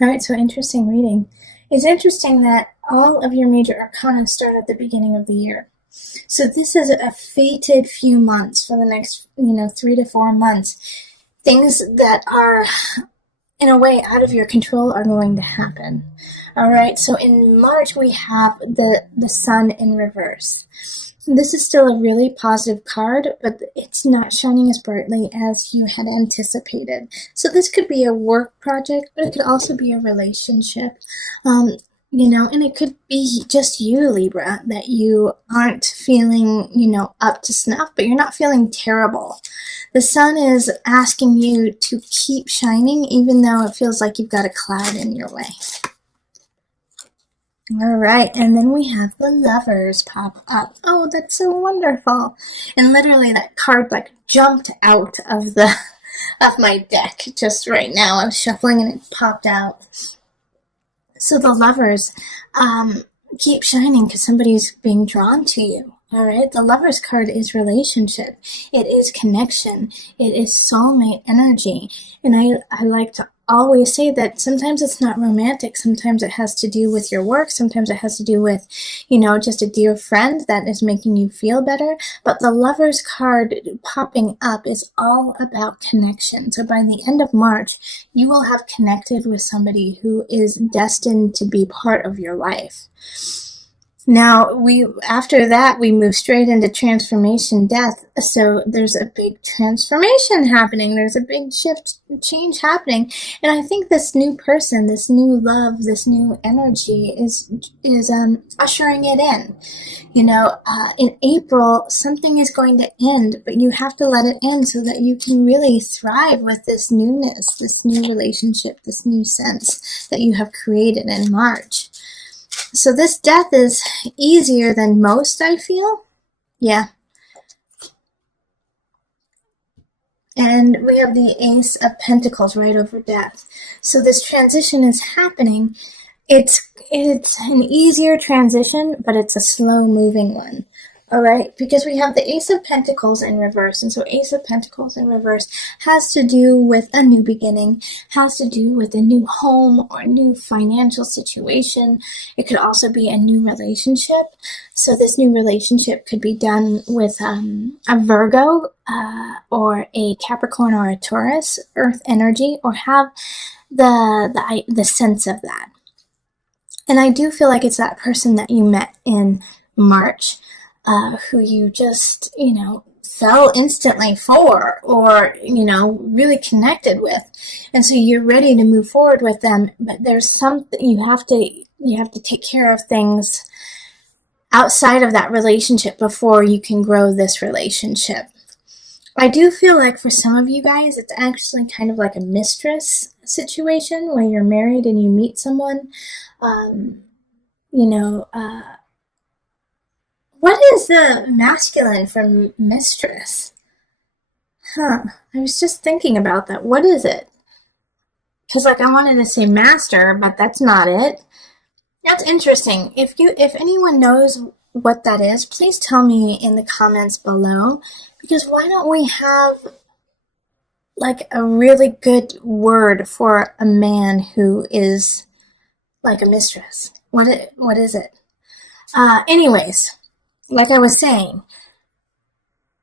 All right, so interesting reading. It's interesting that all of your major arcana start at the beginning of the year. So this is a fated few months for the next, 3 to 4 months. Things that are, in a way, out of your control are going to happen. All right, so in March, we have the sun in reverse. This is still a really positive card, but it's not shining as brightly as you had anticipated. So this could be a work project, but it could also be a relationship. And it could be just you, Libra, that you aren't feeling, up to snuff, but you're not feeling terrible. The sun is asking you to keep shining, even though it feels like you've got a cloud in your way. All right, and then we have the Lovers pop up. Oh, that's so wonderful. And literally that card like jumped out of my deck just right now. I was shuffling and it popped out. So the Lovers keep shining because somebody's being drawn to you. All right, the Lovers card is relationship. It is connection. It is soulmate energy. And I like to always say that sometimes it's not romantic. Sometimes it has to do with your work. Sometimes it has to do with, just a dear friend that is making you feel better. But the Lovers card popping up is all about connection. So by the end of March, you will have connected with somebody who is destined to be part of your life. Now, after that, we move straight into transformation death. So there's a big transformation happening. There's a big change happening. And I think this new person, this new love, this new energy is ushering it in. In April, something is going to end, but you have to let it end so that you can really thrive with this newness, this new relationship, this new sense that you have created in March. So this death is easier than most, I feel. Yeah. And we have the Ace of Pentacles right over death. So this transition is happening. It's an easier transition, but it's a slow-moving one. All right, because we have the Ace of Pentacles in reverse. And so Ace of Pentacles in reverse has to do with a new beginning, has to do with a new home or a new financial situation. It could also be a new relationship. So this new relationship could be done with a Virgo or a Capricorn or a Taurus, Earth energy, or have the sense of that. And I do feel like it's that person that you met in March. Who you just, fell instantly for or, really connected with. And so you're ready to move forward with them, but there's something you have to take care of things outside of that relationship before you can grow this relationship. I do feel like for some of you guys, it's actually kind of like a mistress situation where you're married and you meet someone, what is the masculine for mistress? I was just thinking about that. What is it? Because I wanted to say master, but that's not it. That's interesting. If anyone knows what that is, please tell me in the comments below. Because why don't we have like a really good word for a man who is like a mistress? What is it? Anyways. Like I was saying,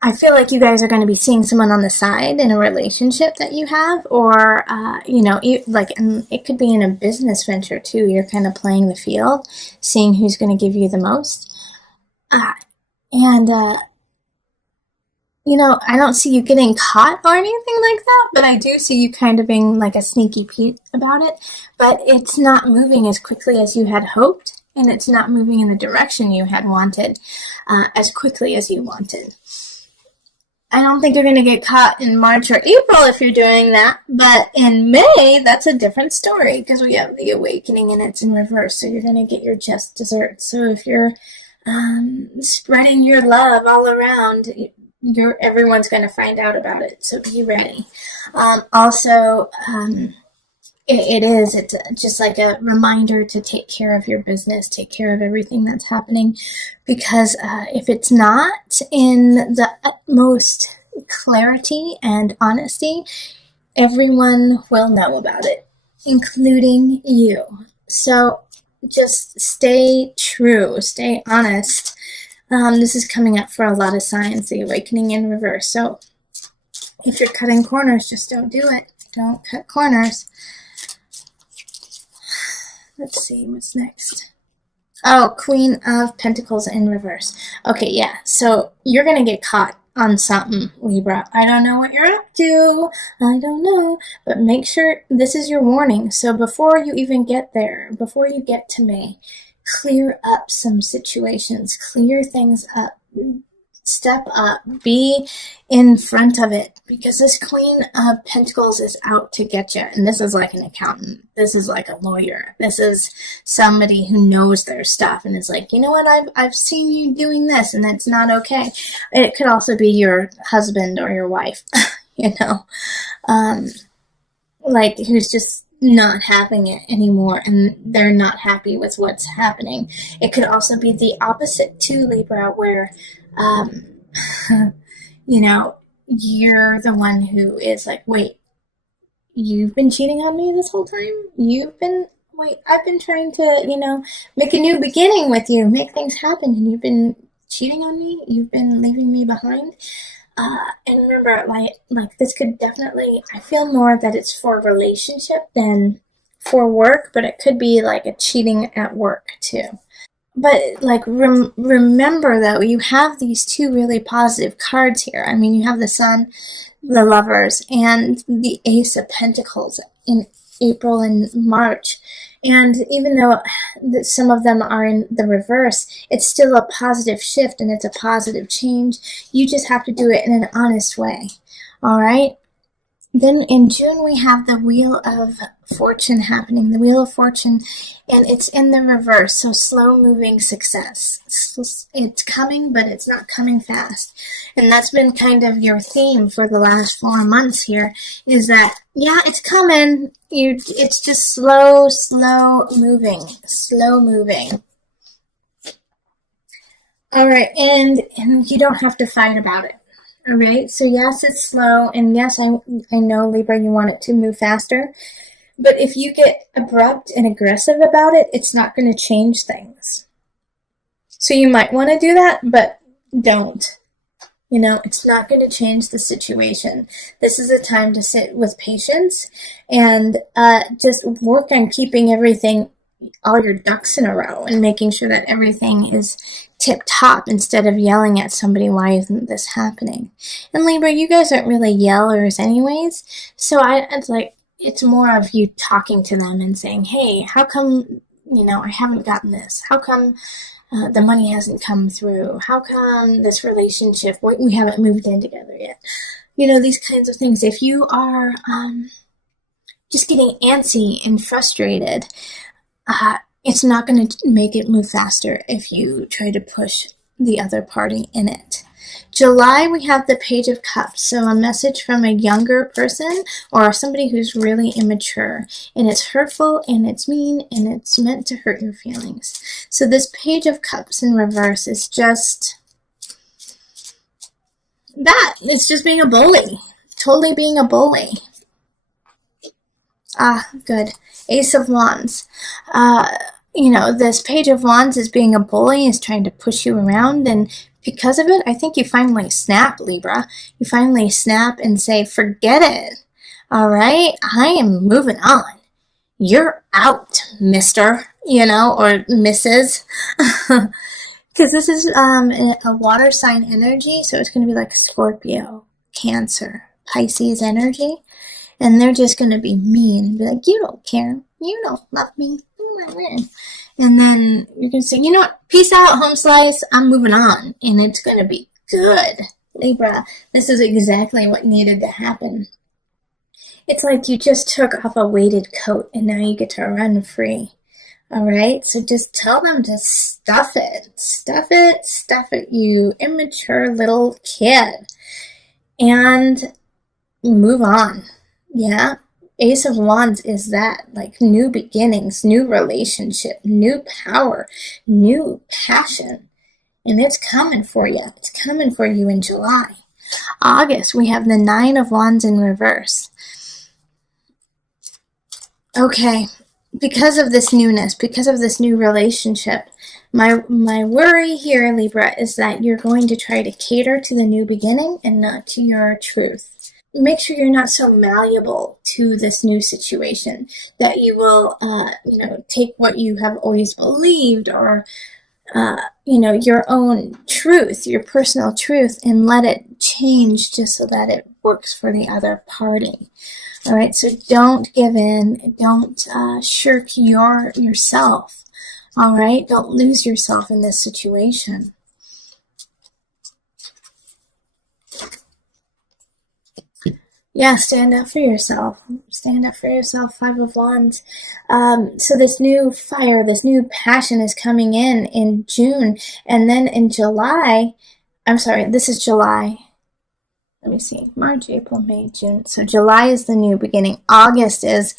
I feel like you guys are going to be seeing someone on the side in a relationship that you have, or, and it could be in a business venture too. You're kind of playing the field, seeing who's going to give you the most. I don't see you getting caught or anything like that, but I do see you kind of being like a sneaky Pete about it, but it's not moving as quickly as you had hoped. And it's not moving in the direction you had wanted as quickly as you wanted. I don't think you're going to get caught in March or April if you're doing that. But in May, that's a different story because we have the awakening and it's in reverse. So you're going to get your just desserts. So if you're spreading your love all around, everyone's going to find out about it. So be ready. It's just like a reminder to take care of your business, take care of everything that's happening, because if it's not in the utmost clarity and honesty, everyone will know about it. including you. So just stay true, stay honest. This is coming up for a lot of signs, the awakening in reverse. So if you're cutting corners, just don't do it. Don't cut corners. Let's see, what's next? Oh, Queen of Pentacles in reverse. Okay, yeah, so you're going to get caught on something, Libra. I don't know what you're up to. I don't know. But make sure this is your warning. So before you even get there, before you get to May, clear up some situations. Clear things up. Step up. Be in front of it. Because this Queen of Pentacles is out to get you. And this is like an accountant. This is like a lawyer. This is somebody who knows their stuff and is like, you know what, I've seen you doing this and that's not okay. It could also be your husband or your wife, you know, like who's just not having it anymore and they're not happy with what's happening. It could also be the opposite too, Libra, where you know, you're the one who is like, wait, you've been cheating on me this whole time? I've been trying to, you know, make a new beginning with you, make things happen, and you've been cheating on me? You've been leaving me behind? And remember, like this could definitely, I feel more that it's for a relationship than for work, but it could be like a cheating at work too. But like remember though, you have these two really positive cards here. I mean, you have the Sun, the Lovers, and the Ace of Pentacles in April and March. And even though some of them are in the reverse, it's still a positive shift and it's a positive change. You just have to do it in an honest way. All right? Then in June, we have the Wheel of Fortune happening, the Wheel of Fortune, and it's in the reverse, so slow-moving success. It's coming, but it's not coming fast. And that's been kind of your theme for the last 4 months here, is that, yeah, it's coming. It's just slow moving. All right, and you don't have to fight about it. All right, so yes, it's slow, and yes, I know, Libra, you want it to move faster, but if you get abrupt and aggressive about it, it's not going to change things. So you might want to do that, but don't. You know, it's not going to change the situation. This is a time to sit with patience and just work on keeping everything, all your ducks in a row, and making sure that everything is tip-top instead of yelling at somebody, why isn't this happening? And Libra, you guys aren't really yellers anyways, so it's more of you talking to them and saying, hey, how come, you know, I haven't gotten this? How come the money hasn't come through? How come this relationship, we haven't moved in together yet? You know, these kinds of things. If you are just getting antsy and frustrated, it's not going to make it move faster if you try to push the other party in it. July, we have the Page of Cups, so a message from a younger person or somebody who's really immature, and it's hurtful and it's mean and it's meant to hurt your feelings. So this Page of Cups in reverse is just that. It's just being a bully, totally being a bully. Good. Ace of Wands. You know, this Page of Wands is being a bully, is trying to push you around, and because of it, I think you finally snap, Libra. You finally snap and say, forget it. All right? I am moving on. You're out, mister, you know, or Mrs. Because this is a water sign energy, so it's going to be like Scorpio, Cancer, Pisces energy. And they're just going to be mean and be like, you don't care. You don't love me. And then you're going to say, you know what? Peace out, home slice. I'm moving on. And it's going to be good. Libra, this is exactly what needed to happen. It's like you just took off a weighted coat and now you get to run free. All right? So just tell them to stuff it. Stuff it. Stuff it, you immature little kid. And move on. Yeah, Ace of Wands is that, like new beginnings, new relationship, new power, new passion. And it's coming for you. It's coming for you in July. August, we have the Nine of Wands in reverse. Okay, because of this newness, because of this new relationship, my worry here, Libra, is that you're going to try to cater to the new beginning and not to your truth. Make sure you're not so malleable to this new situation that you will, take what you have always believed, or your own truth, your personal truth, and let it change just so that it works for the other party. All right, so don't give in. Don't shirk yourself. All right, don't lose yourself in this situation. Yeah, stand up for yourself. Stand up for yourself, Five of Wands. So this new fire, this new passion is coming in June. And then in July, I'm sorry, this is July. Let me see, March, April, May, June. So July is the new beginning. August is,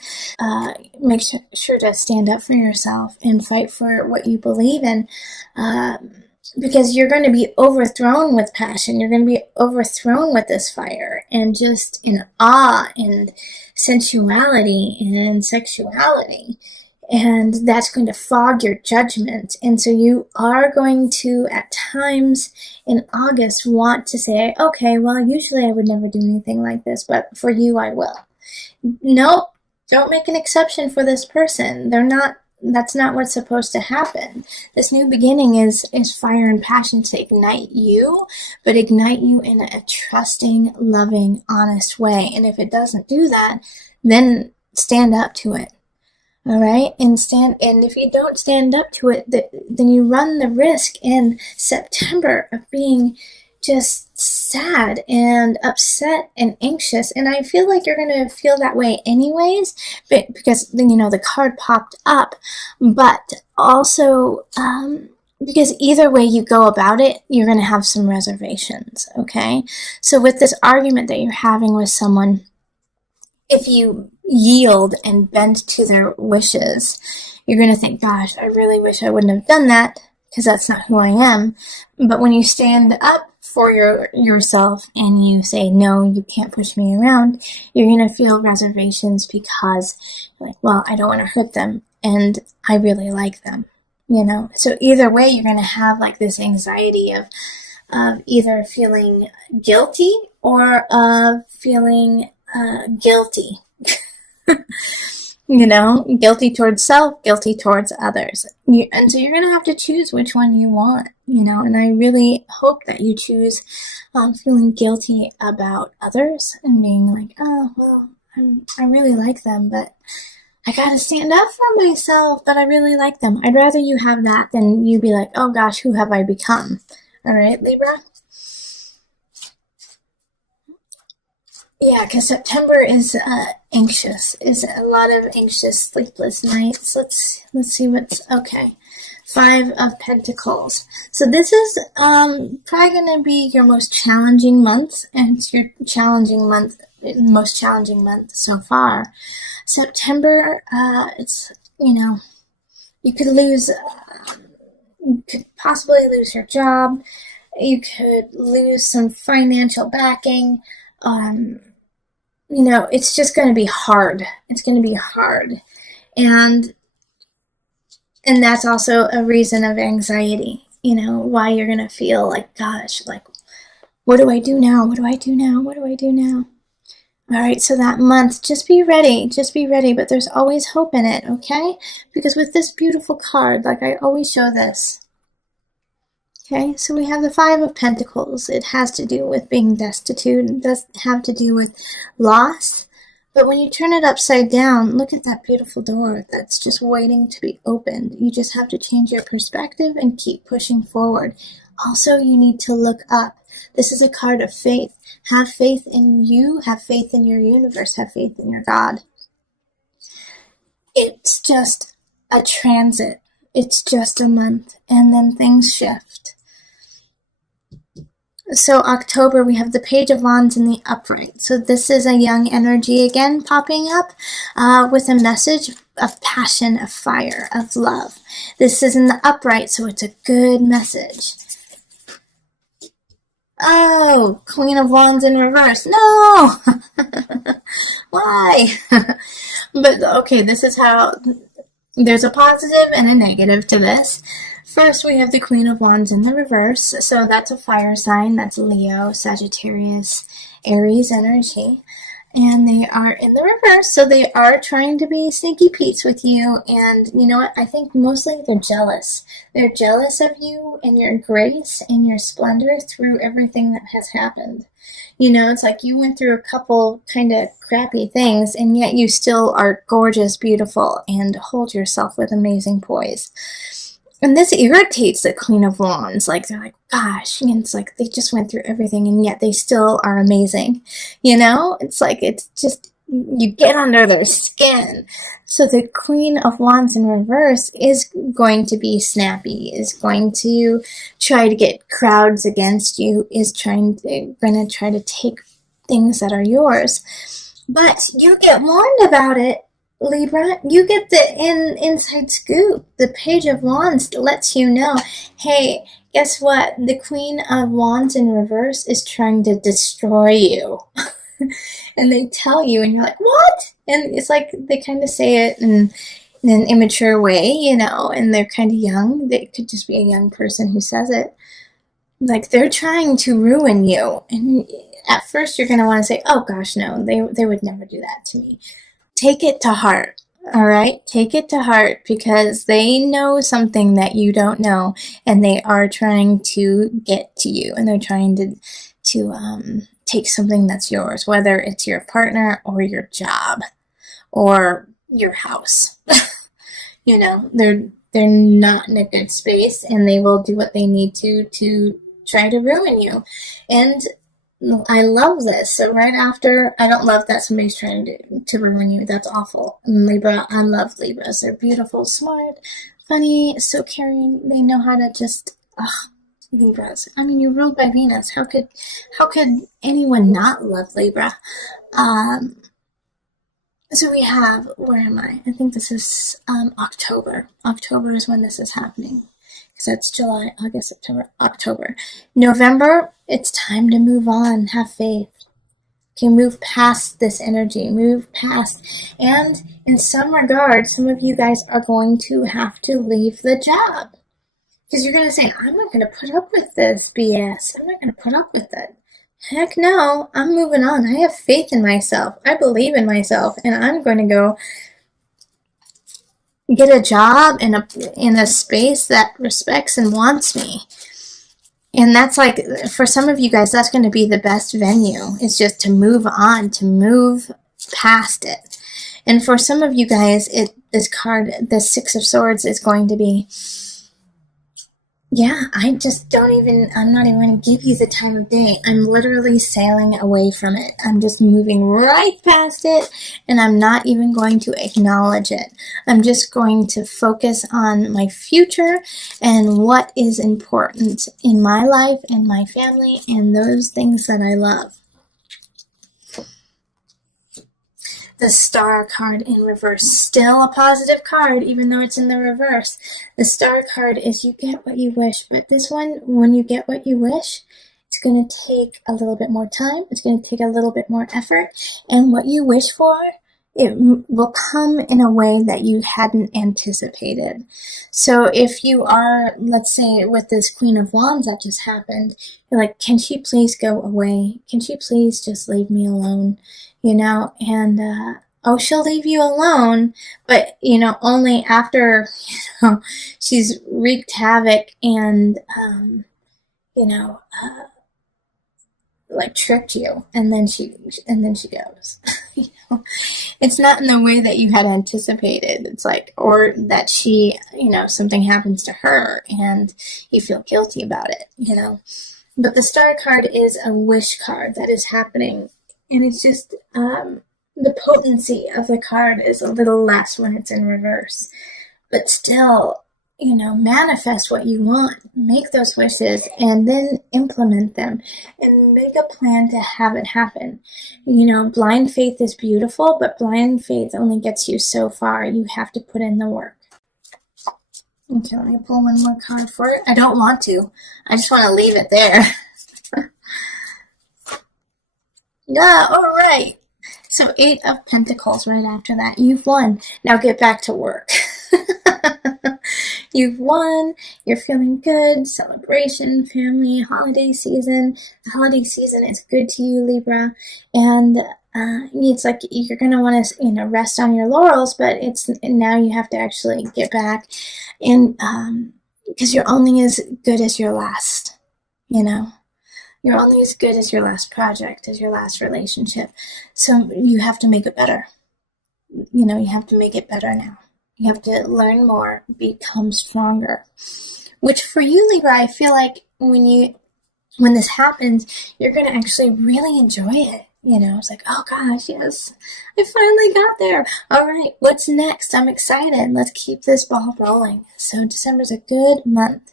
make sure to stand up for yourself and fight for what you believe in. Because you're going to be overthrown with passion. You're going to be overthrown with this fire, and just in awe and sensuality and sexuality. And that's going to fog your judgment. And so you are going to, at times in August, want to say, okay, well, usually I would never do anything like this, but for you, I will. Nope, don't make an exception for this person. That's not what's supposed to happen. This new beginning is fire and passion to ignite you, but ignite you in a trusting, loving, honest way. And if it doesn't do that, then stand up to it. All right, and if you don't stand up to it, then you run the risk in September of being just sad and upset and anxious. And I feel like you're going to feel that way anyways, because the card popped up, but also because either way you go about it, you're going to have some reservations. Okay, so with this argument that you're having with someone, if you yield and bend to their wishes, you're going to think, gosh, I really wish I wouldn't have done that, because that's not who I am. But when you stand up for yourself and you say, no, you can't push me around, you're going to feel reservations because, like, well, I don't want to hurt them, and I really like them, So either way, you're going to have like this anxiety of either feeling guilty or of feeling guilty. Guilty towards self, guilty towards others. And so you're going to have to choose which one you want, and I really hope that you choose feeling guilty about others and being like, oh, well, I really like them, but I got to stand up for myself, but I really like them. I'd rather you have that than you be like, oh gosh, who have I become? All right, Libra? Yeah, because September is anxious. Is a lot of anxious, sleepless nights. Let's see what's okay. 5 of Pentacles. So this is probably going to be your most challenging month, and it's your most challenging month so far. September, it's you could possibly lose your job. You could lose some financial backing. It's just going to be hard. It's going to be hard. And that's also a reason of anxiety, why you're going to feel like, gosh, like, what do I do now? What do I do now? What do I do now? All right, so that month, just be ready, but there's always hope in it, okay? Because with this beautiful card, like I always show this, okay, so we have the 5 of Pentacles. It has to do with being destitute. It does have to do with loss. But when you turn it upside down, look at that beautiful door that's just waiting to be opened. You just have to change your perspective and keep pushing forward. Also, you need to look up. This is a card of faith. Have faith in you. Have faith in your universe. Have faith in your God. It's just a transit. It's just a month. And then things shift. So October, we have the Page of Wands in the upright. So this is a young energy again popping up with a message of passion, of fire, of love. This is in the upright, so it's a good message. Oh, Queen of Wands in reverse. No! Why? But okay, this is how there's a positive and a negative to this. First, we have the Queen of Wands in the reverse. So that's a fire sign. That's Leo, Sagittarius, Aries energy. And they are in the reverse, so they are trying to be sneaky Pete's with you. And you know what? I think mostly they're jealous. They're jealous of you and your grace and your splendor through everything that has happened. You know, it's like you went through a couple kind of crappy things, and yet you still are gorgeous, beautiful, and hold yourself with amazing poise. And this irritates the Queen of Wands. Like, they're like, gosh, and it's like they just went through everything and yet they still are amazing. You know? It's like, it's just, you get under their skin. So the Queen of Wands in reverse is going to be snappy, is going to try to get crowds against you, is going to try to take things that are yours. But you get warned about it. Libra, you get the inside scoop. The Page of Wands lets you know, hey, guess what? The Queen of Wands in reverse is trying to destroy you. And they tell you, and you're like, what? And it's like they kind of say it in an immature way, you know, and they're kind of young. They could just be a young person who says it. Like, they're trying to ruin you. And at first you're going to want to say, oh gosh, no, they would never do that to me. Take it to heart, all right? Take it to heart, because they know something that you don't know, and they are trying to get to you, and they're trying to take something that's yours, whether it's your partner or your job or your house. You know, they're not in a good space, and they will do what they need to try to ruin you. And I love this. So right after, I don't love that somebody's trying to ruin you. That's awful. And Libra, I love Libras. They're beautiful, smart, funny, so caring. They know how to just, Libras. I mean, you're ruled by Venus. How could anyone not love Libra? So we have, where am I? I think this is October. October is when this is happening. That's July, August, September, October. November, it's time to move on. Have faith. Okay, move past this energy. Move past. And in some regard, some of you guys are going to have to leave the job. Because you're going to say, I'm not going to put up with this BS. I'm not going to put up with it. Heck no, I'm moving on. I have faith in myself. I believe in myself. And I'm going to go get a job in a space that respects and wants me. And that's like, for some of you guys, that's going to be the best venue. It's just to move on, to move past it. And for some of you guys, this card, the Six of Swords, is going to be, yeah, I'm not even going to give you the time of day. I'm literally sailing away from it. I'm just moving right past it, and I'm not even going to acknowledge it. I'm just going to focus on my future and what is important in my life and my family and those things that I love. The Star card in reverse, still a positive card, even though it's in the reverse. The Star card is you get what you wish, but this one, when you get what you wish, it's going to take a little bit more time. It's going to take a little bit more effort, and what you wish for, it will come in a way that you hadn't anticipated. So if you are, let's say, with this Queen of Wands that just happened, you're like, can she please go away? Can she please just leave me alone? You know, and, she'll leave you alone, but, you know, only after, you know, she's wreaked havoc and, like tricked you, and then she goes. You know, it's not in the way that you had anticipated. It's like, or that she, you know, something happens to her and you feel guilty about it, you know. But the Star card is a wish card that is happening. And it's just, the potency of the card is a little less when it's in reverse. But still, you know, manifest what you want. Make those wishes and then implement them. And make a plan to have it happen. You know, blind faith is beautiful, but blind faith only gets you so far. You have to put in the work. Okay, let me pull one more card for it. I don't want to. I just want to leave it there. Yeah, all right. So 8 of Pentacles right after that. You've won. Now get back to work. You've won. You're feeling good. Celebration, family, holiday season. The holiday season is good to you, Libra. And it's like you're going to want to, rest on your laurels, but it's now you have to actually get back. And because you're only as good as your last, you know. You're only as good as your last project, as your last relationship. So you have to make it better. You have to make it better now. You have to learn more, become stronger. Which for you, Libra, I feel like when this happens, you're going to actually really enjoy it. It's like, oh gosh, yes, I finally got there. All right, what's next? I'm excited. Let's keep this ball rolling. So December's a good month.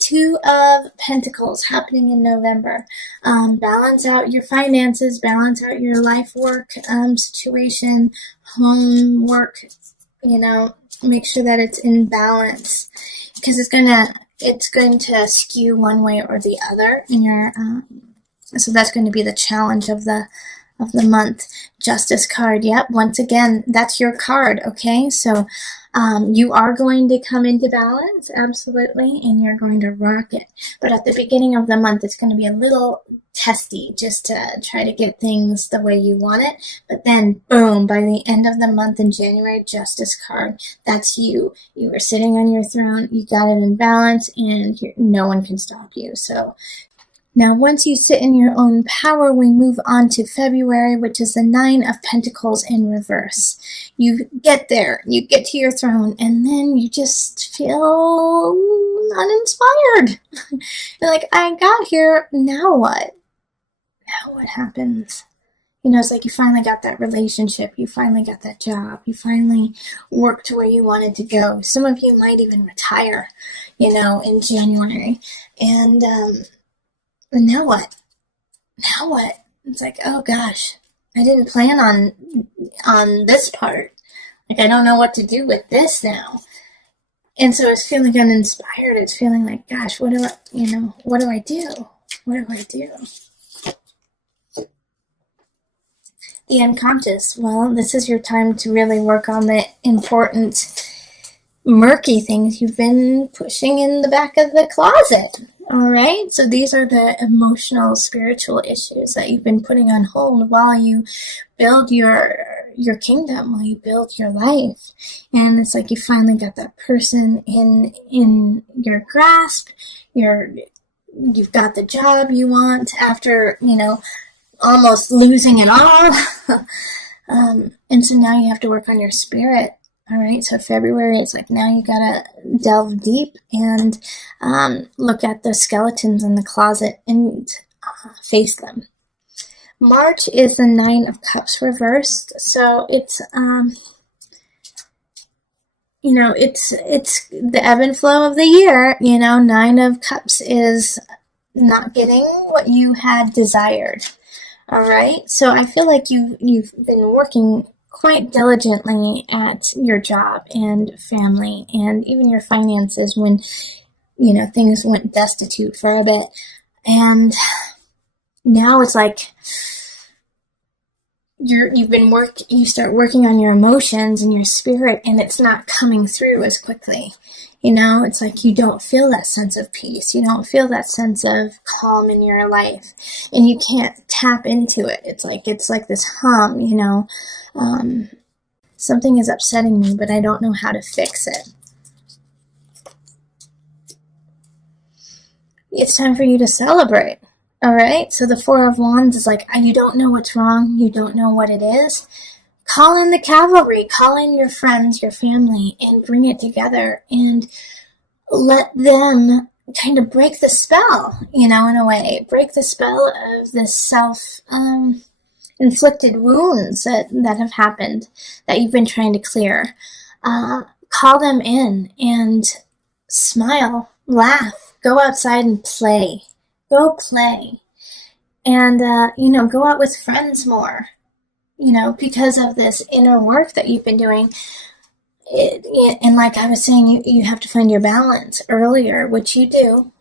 2 of Pentacles happening in November. Balance out your finances, balance out your life work situation, home work, make sure that it's in balance, because it's going to skew one way or the other in your so that's going to be the challenge of the month. Justice card. Yep. Once again, that's your card. Okay. So, you are going to come into balance. Absolutely. And you're going to rock it. But at the beginning of the month, it's going to be a little testy just to try to get things the way you want it. But then boom, by the end of the month in January, Justice card. That's you. You were sitting on your throne. You got it in balance and no one can stop you. So, now, once you sit in your own power, we move on to February, which is the 9 of Pentacles in reverse. You get there, you get to your throne, and then you just feel uninspired. You're like, I got here, now what? Now what happens? It's like you finally got that relationship, you finally got that job, you finally worked to where you wanted to go. Some of you might even retire, in January. And now what? Now what? It's like, oh gosh, I didn't plan on this part. Like, I don't know what to do with this now. And so it's feeling uninspired. It's feeling like, gosh, what do I do? What do I do? The unconscious. Well, this is your time to really work on the important, murky things you've been pushing in the back of the closet. All right, so these are the emotional, spiritual issues that you've been putting on hold while you build your kingdom, while you build your life. And it's like you finally got that person in your grasp. You've got the job you want after, almost losing it all. And so now you have to work on your spirit. All right, so February, it's like now you gotta delve deep and look at the skeletons in the closet and face them. March is the 9 of Cups reversed, so it's it's the ebb and flow of the year. 9 of Cups is not getting what you had desired. All right, so I feel like you've been working quite diligently at your job and family and even your finances when, things went destitute for a bit. And now it's like you start working on your emotions and your spirit, and it's not coming through as quickly. It's like you don't feel that sense of peace. You don't feel that sense of calm in your life, and you can't tap into it. It's like this hum, something is upsetting me, but I don't know how to fix it. It's time for you to celebrate. All right. So the 4 of Wands is like, you don't know what's wrong. You don't know what it is. Call in the cavalry, call in your friends, your family, and bring it together and let them kind of break the spell, in a way. Break the spell of this self-inflicted wounds that have happened, that you've been trying to clear. Call them in and smile, laugh, go outside and play. Go play. And, go out with friends more. Because of this inner work that you've been doing. And like I was saying, you have to find your balance earlier, which you do.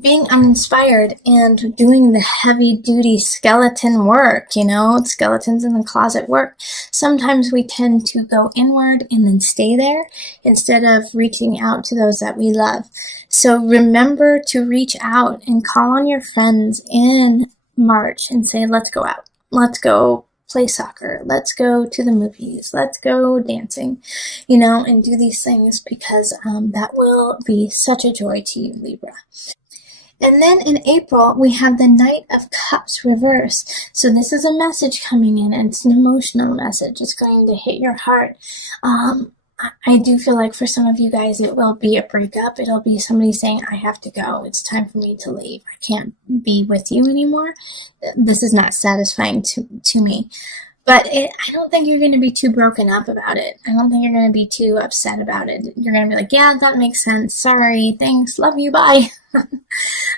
being uninspired and doing the heavy-duty skeleton work, skeletons in the closet work. Sometimes we tend to go inward and then stay there instead of reaching out to those that we love. So remember to reach out and call on your friends in March and say, let's go out. Let's go play soccer. Let's go to the movies. Let's go dancing, and do these things because that will be such a joy to you, Libra. And then in April, we have the Knight of Cups reverse. So this is a message coming in, and it's an emotional message. It's going to hit your heart. I do feel like for some of you guys, it will be a breakup. It'll be somebody saying, I have to go. It's time for me to leave. I can't be with you anymore. This is not satisfying to me. But I don't think you're going to be too broken up about it. I don't think you're going to be too upset about it. You're going to be like, yeah, that makes sense. Sorry. Thanks. Love you. Bye.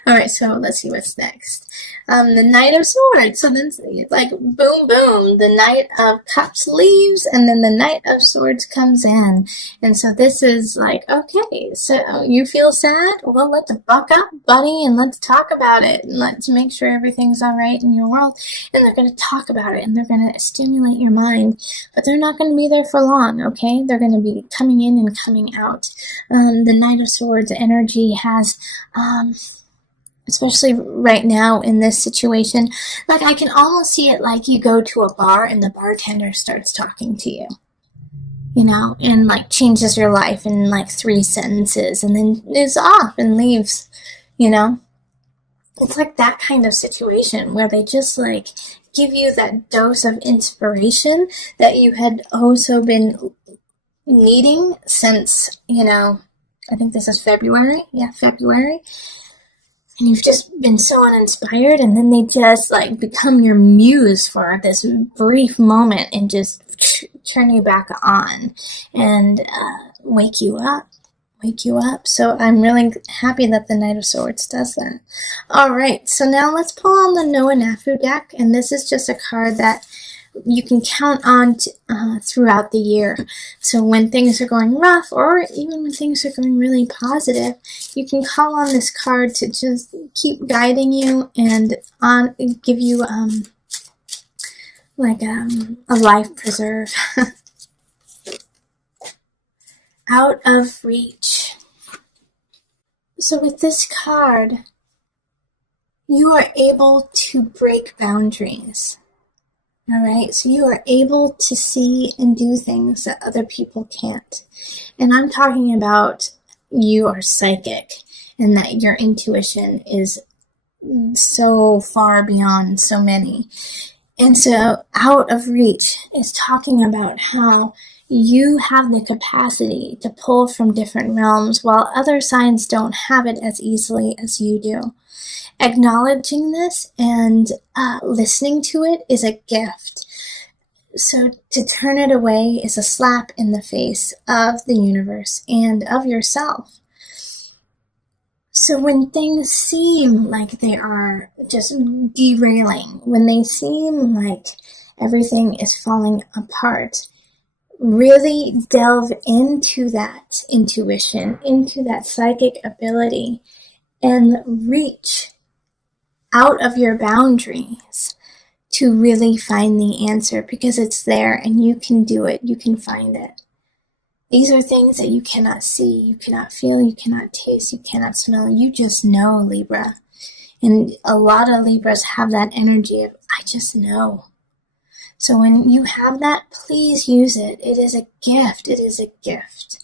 All right. So let's see what's next. The Knight of Swords. So then it's like boom, boom. The Knight of Cups leaves and then the Knight of Swords comes in. And so this is like, okay, so you feel sad? Well, let's buck up, buddy, and let's talk about it. And let's make sure everything's all right in your world. And they're going to talk about it and they're going to stimulate your mind. But they're not going to be there for long, okay? They're going to be coming in and coming out. The Knight of Swords energy has... especially right now in this situation, like I can almost see it like you go to a bar and the bartender starts talking to you, and like changes your life in like 3 sentences and then is off and leaves, It's like that kind of situation where they just like give you that dose of inspiration that you had also been needing since, I think this is February. Yeah, February. And you've just been so uninspired, and then they just like become your muse for this brief moment and just turn you back on and wake you up. So I'm really happy that the Knight of Swords does that. All right, so now let's pull on the Noah Nafu deck, and this is just a card that you can count on throughout the year. So when things are going rough, or even when things are going really positive, you can call on this card to just keep guiding you and give you a life preserve. Out of reach. So with this card, you are able to break boundaries. All right, so you are able to see and do things that other people can't. And I'm talking about you are psychic and that your intuition is so far beyond so many. And so out of reach is talking about how you have the capacity to pull from different realms while other signs don't have it as easily as you do. Acknowledging this and listening to it is a gift. So to turn it away is a slap in the face of the universe and of yourself. So when things seem like they are just derailing, when they seem like everything is falling apart, really delve into that intuition, into that psychic ability, and reach out of your boundaries to really find the answer, because it's there and you can do it. You can find it. These are things that you cannot see, you cannot feel, you cannot taste, you cannot smell. You just know, Libra. And a lot of Libras have that energy of, I just know. So when you have that, please use it. It is a gift. It is a gift.